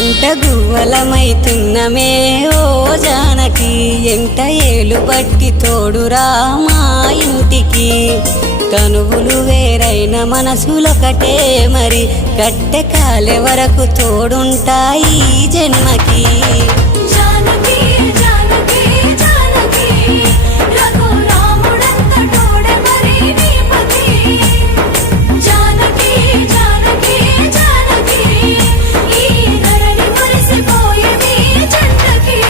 జంట గువ్వలమైతున్నమే ఓ జానకి ఎంట ఏలు బట్టి తోడురా మా ఇంటికి తనువులు వేరైన మనసులొకటే మరి కట్టె కాలే వరకు తోడుంటాయి జన్మకి